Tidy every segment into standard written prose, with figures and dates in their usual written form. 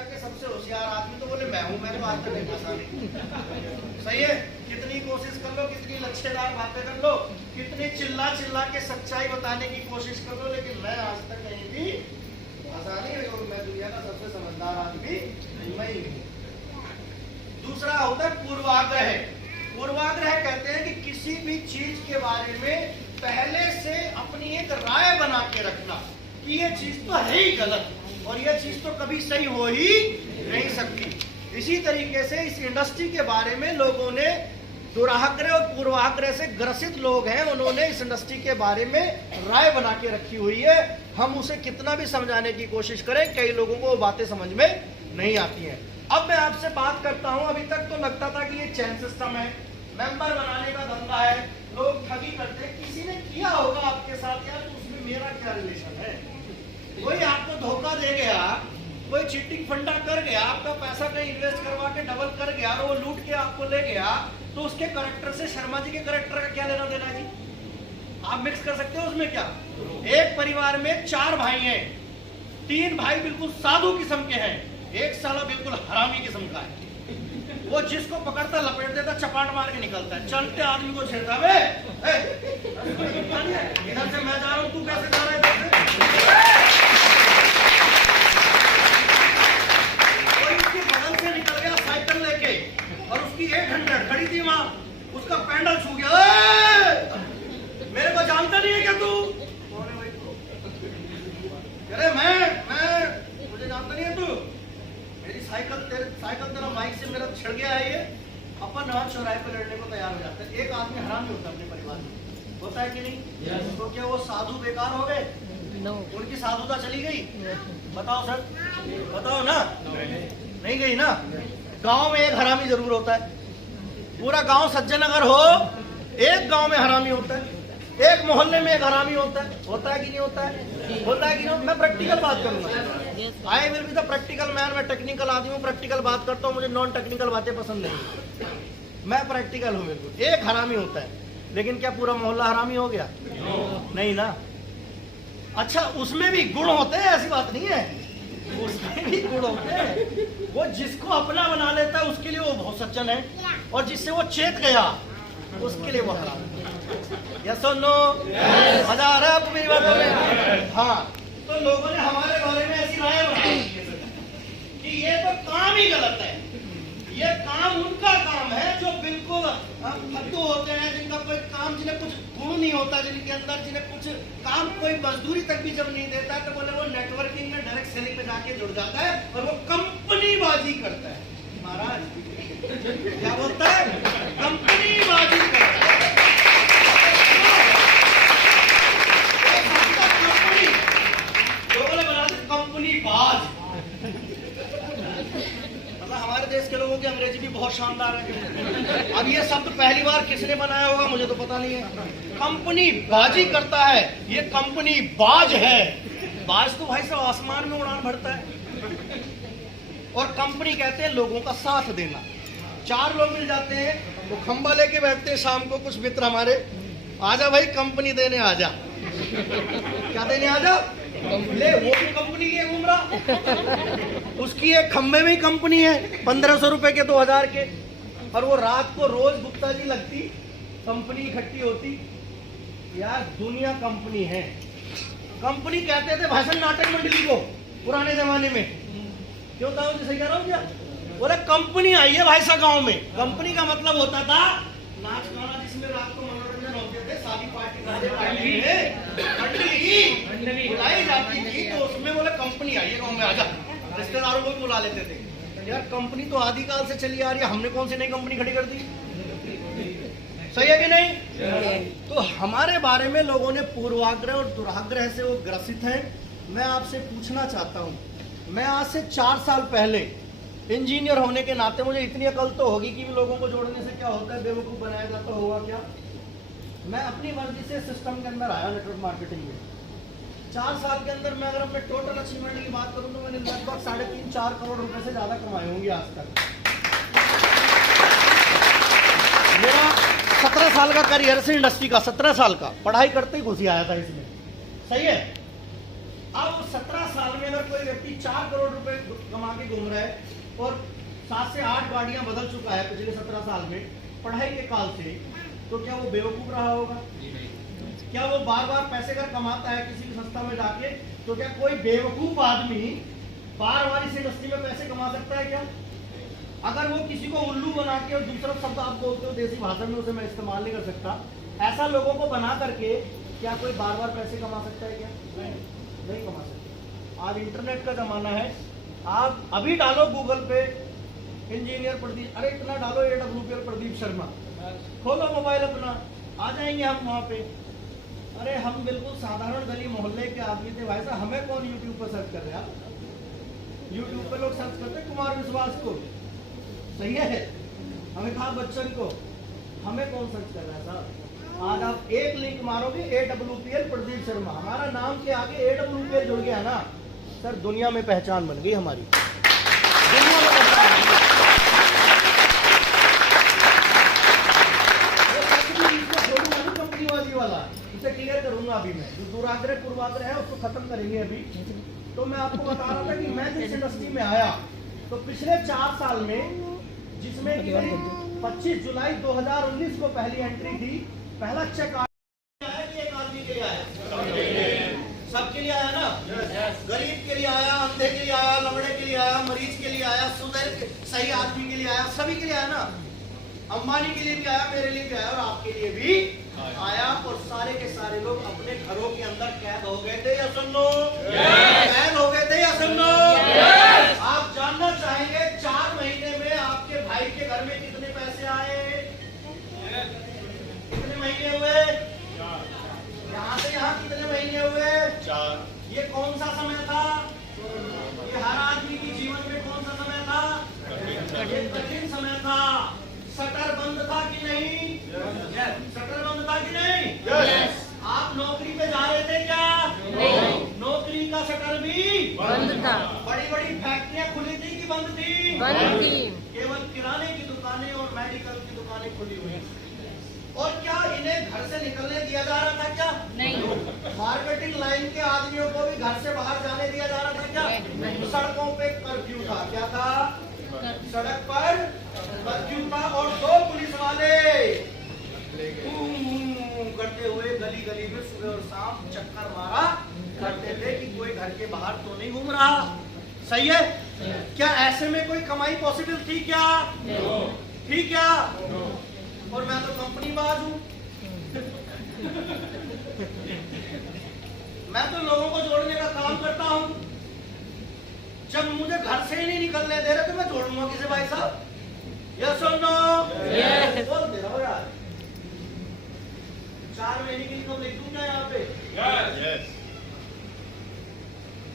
दुनिया के सबसे होशियार आदमी तो बोले मैं हूं, मैं तो आज तक नहीं फंसा नहीं। सही है, कितनी कोशिश कर लो, कितनी लच्छेदार बातें कर लो, कितनी चिल्ला चिल्ला के सच्चाई बताने की कोशिश कर लो, लेकिन मैं आज तक कहीं भी फंसा नहीं हूं। मैं दुनिया का सबसे समझदार आदमी मैं ही हूं। दूसरा होता है पूर्वाग्रह। पूर्वाग्रह कहते हैं कि किसी भी चीज के बारे में पहले से अपनी एक राय बना के रखना कि ये चीज तो है ही गलत और ये चीज तो कभी सही हो ही नहीं सकती। इसी तरीके से इस इंडस्ट्री के बारे में लोगों ने, दुराग्रह और पूर्वाग्रह से ग्रसित लोग हैं, उन्होंने इस इंडस्ट्री के बारे में राय बना के रखी हुई है। हम उसे कितना भी समझाने की कोशिश करें, कई लोगों को वो बातें समझ में नहीं आती हैं। अब मैं आपसे बात करता हूं, अभी तक तो लगता था कि ये चैन सिस्टम है, मेंबर बनाने का धंधा है, लोग ठगी करते हैं। किसी ने किया होगा आपके साथ यार, तो उसमें मेरा क्या रिलेशन है? कोई आपको धोखा दे गया, कोई चीटिंग फंडा कर गया, आपका पैसा कहीं इन्वेस्ट करवा के डबल कर गया और वो लूट के आपको ले गया, तो उसके करैक्टर से शर्मा जी के करैक्टर का क्या लेना देना है जी? आप मिक्स कर सकते हो उसमें क्या? एक परिवार में 4 भाई हैं, 3 भाई बिल्कुल साधु किस्म के हैं, एक साला बिल्कुल हरामी किस्म का है। वो जिसको पकड़ता लपेट देता, चपाट मार के निकलता है, चलते आदमी को छेड़ता है, इधर से मैं जा रहा हूं, तू कैसे जा रहा है इधर से? कोई उसके बगल से निकल गया साइकिल लेके और उसकी 800 खड़ी थी वहां, उसका पैंडल छू गया, मेरे को जानता नहीं है क्या तू? कौन है भाई तू? अरे मैं मुझे जानता नहीं है तू? मेरी साइकिल तेरा बाइक से मेरा छिड़ गया है। ये अपन हर चौराहे पे लड़ने को तैयार हो जाता है। एक आदमी हरामी होता है अपने परिवार में, होता है कि नहीं? yes. तो क्या वो साधु बेकार हो गए? no. उनकी साधुता चली गई? बताओ सर, बताओ ना। नहीं गई ना। गांव में एक हरामी जरूर होता है। पूरा गांव सज्जन अगर हो, एक गांव में हरामी होता है, एक मोहल्ले में एक हरामी होता है। होता है कि नहीं होता है? होता है कि नहीं? मैं प्रैक्टिकल बात करूंगा। I will be the practical man. मैं टेक्निकल आदमी हूँ, प्रैक्टिकल बात करता हूँ, मुझे नॉन टेक्निकल बातें पसंद नहीं। मैं प्रैक्टिकल हूँ। बिल्कुल एक हरामी होता है, लेकिन क्या पूरा मोहल्ला हरामी हो गया? नहीं ना। अच्छा, उसमें भी गुण होते हैं, ऐसी बात नहीं है, उसमें भी गुण होते हैं। वो जिसको अपना बना लेता है उसके लिए वो बहुत सज्जन है, और जिससे वो चेत गया उसके लिए वो हराम। यस और नो? मजा आ रहा है आपको मेरी बातों में? हाँ। तो लोगों ने हमारे बारे में ऐसी राय बनाई कि ये तो काम ही गलत है। ये काम उनका काम है जो बिल्कुल फद्दू होते हैं, जिनका कोई काम, जिन्हें कुछ गुण नहीं होता, जिनके अंदर, जिन्हें कुछ काम, कोई मजदूरी तक भी जब नहीं देता है, तो बोले वो नेटवर्किंग में डायरेक्ट सेलिंग पे जाके जुड़ जाता है और वो कंपनी बाजी करता है। महाराज क्या बोलता है? कंपनी बाजी करता है। लोगों ने बना दी कंपनी बाज। मतलब हमारे देश के लोगों की अंग्रेजी भी बहुत शानदार है। अब ये शब्द पहली बार किसने बनाया होगा मुझे तो पता नहीं है। कंपनी बाजी करता है, ये कंपनी बाज है। बाज तो भाई साहब आसमान में उड़ान भरता है। और कंपनी कहते हैं लोगों का साथ देना। 4 लोग मिल जाते हैं, वो खंबा लेके बैठते हैं शाम को, कुछ मित्र हमारे, आजा भाई कंपनी देने आजा। क्या देने आजा? ले, वो भी कंपनी की घूम रहा, उसकी एक खंबे में ही कंपनी है, 1500 रुपए के, 2000 के, और वो रात को रोज गुप्ता जी लगती, कंपनी इकट्ठी होती। यार दुनिया कंपनी है। कंपनी कहते थे भाषण नाटक मंडली को पुराने जमाने में। क्यों था? सही कह रहा हूँ क्या? बोले कंपनी आई है भाई साहब गाँव में। कंपनी का मतलब होता था नाच गाना, जिसमें रात को मनोरंजन होते थे, शादी पार्टी बुलाई जाती थी, तो उसमें बोले कंपनी आई है गाँव में, आजा। रिश्तेदारों को भी बुला लेते थे। यार कंपनी तो आदिकाल से चली आ रही है, हमने कौन सी नई कंपनी खड़ी कर दी? सही है कि नहीं? तो हमारे बारे में लोगों ने पूर्वाग्रह और दुराग्रह से वो ग्रसित हैं। मैं आपसे पूछना चाहता हूँ, मैं आज से 4 साल पहले इंजीनियर होने के नाते मुझे इतनी अकल तो होगी कि लोगों को जोड़ने से क्या होता है, बेवकूफ़ बनाया जाता होगा क्या। मैं अपनी मर्जी से सिस्टम के अंदर आया नेटवर्क मार्केटिंग में। 4 साल के अंदर मैं अगर अपने टोटल अचीवमेंट की बात करूं तो मैंने लगभग 3.5-4 करोड़ रुपए से ज़्यादा कमाए होंगे आज तक। मेरा 17 साल का करियर से इंडस्ट्री का, 17 साल का पढ़ाई करते ही घुसी आया था इसमें। सही है। अब 17 साल में अगर कोई व्यक्ति 4 करोड़ रुपए कमा के घूम रहा है और 7 से 8 गाड़ियां बदल चुका है पिछले 17 साल में पढ़ाई के काल से, तो क्या वो बेवकूफ रहा होगा? क्या वो बार बार पैसे अगर कमाता है किसी भी संस्था में जाके, तो क्या कोई बेवकूफ आदमी बार बार इस इंडस्ट्री में पैसे कमा सकता है क्या? अगर वो किसी को उल्लू बना के, और दूसरा शब्द आप बोलते हो देसी भाषा में, उसे मैं इस्तेमाल नहीं कर सकता, ऐसा लोगों को बना करके क्या कोई बार बार पैसे कमा सकता है क्या? नहीं कमा सकता। आज इंटरनेट का जमाना है, आप अभी डालो गूगल पे इंजीनियर प्रदीप, अरे इतना डालो AWPL प्रदीप शर्मा, खोलो मोबाइल अपना, आ जाएंगे हम वहाँ पे। अरे हम बिल्कुल साधारण गली मोहल्ले के आदमी थे भाई साहब, हमें कौन यूट्यूब पर सर्च कर रहे हैं? यूट्यूब पे लोग सर्च करते कुमार विश्वास को, सही है, अमिताभ बच्चन को, हमें कौन सर्च कर रहा है साहब? आज आप एक लिंक मारोगे AWPL प्रदीप शर्मा, हमारा नाम के आगे AWPL जुड़ गया ना सर, दुनिया में पहचान बन गई हमारी, दुनिया में पहचान बन गई। कंपनीबाजी वाला इसे क्लियर करूंगा अभी मैं, जो दुराग्रह पूर्वाग्रह है उसको खत्म करेंगे अभी। तो मैं आपको बता रहा था कि मैं जिस इंडस्ट्री में आया, तो पिछले 4 साल में, जिसमें कि 25 जुलाई 2019 को पहली एंट्री थी, पहला चेक आया कि एक आदमी के लिए आया, सबके लिए आया ना, गरीब के लिए आया, अंधे के लिए आया, लंगड़े के लिए आया, मरीज के लिए आया, सुधर सही आदमी के लिए आया, सभी के लिए आया ना। अंबानी के लिए भी आया, मेरे लिए भी आया, और आपके लिए भी आया। और सारे के सारे लोग अपने घरों के अंदर कैद हो गए थे या सुन लो, कैद हो गए थे या सुन लो। आप जानना चाहेंगे 4 महीने में आपके भाई के घर में कितने पैसे आए? कितने महीने हुए? यहाँ से यहाँ कितने महीने हुए? 4। ये कौन सा समय था? ये हर आदमी के जीवन में कौन सा समय था? ये कठिन समय था। शटर बंद था कि नहीं? शटर बंद था कि नहीं? आप नौकरी पे जा रहे थे क्या? नौकरी का शटर भी बंद था। बड़ी बड़ी फैक्ट्रियां खुली थी कि बंद थी? बंद थी। केवल किराने की दुकानें और मेडिकल की दुकानें खुली हुई। और क्या इन्हें घर से निकलने दिया जा रहा था क्या? नहीं। मार्केटिंग लाइन के आदमियों को भी घर से बाहर जाने दिया जा रहा था क्या? नहीं। सड़कों पे कर्फ्यू था। क्या था? सड़क पर कर्फ्यू था। और 2 पुलिस वाले करते हुए गली गली में सुबह और शाम चक्कर मारा करते थे कि कोई घर के बाहर तो नहीं घूम रहा। सही है? क्या ऐसे में कोई कमाई पॉसिबल थी क्या? थी क्या? और मैं तो कंपनी बाज हूं। मैं तो लोगों को जोड़ने का काम करता हूं। जब मुझे घर से ही नहीं निकलने दे रहे तो मैं जोड़ूंगा किसे भाई साहब? यस और नो? यस। बोल दे रहा हूं यार। 4 महीने की इनकम लिख दूं क्या यहाँ पे? यस।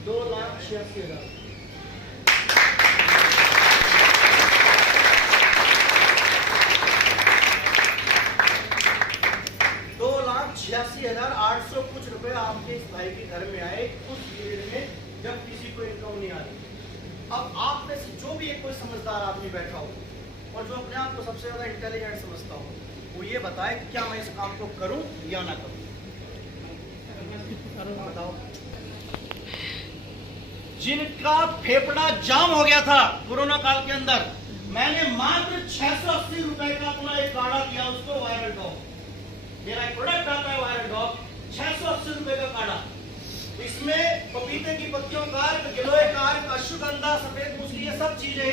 2,86,000। $2,86,800 कुछ रुपए आपके इस भाई के घर में आए उस पीरियड में जब किसी को इनकम नहीं आ रही। अब आप में से जो भी एक कोई समझदार आदमी बैठा हो और जो अपने आप को सबसे ज्यादा इंटेलिजेंट समझता हो, वो ये बताए कि क्या मैं इस काम को करूं या ना करूं। बताओ। जिनका फेफड़ा जाम हो गया था कोरोना काल के अंदर, मैंने मात्र 680 रुपए का अपना एक काढ़ा किया, उसको वायरल डॉग, मेरा एक प्रोडक्ट आता है वायरल डॉग, 680 रुपए का काढ़ा। इसमें पपीते की पत्तियों का, गिलोय का, अश्वगंधा, सफेद मूसली, ये सब चीजें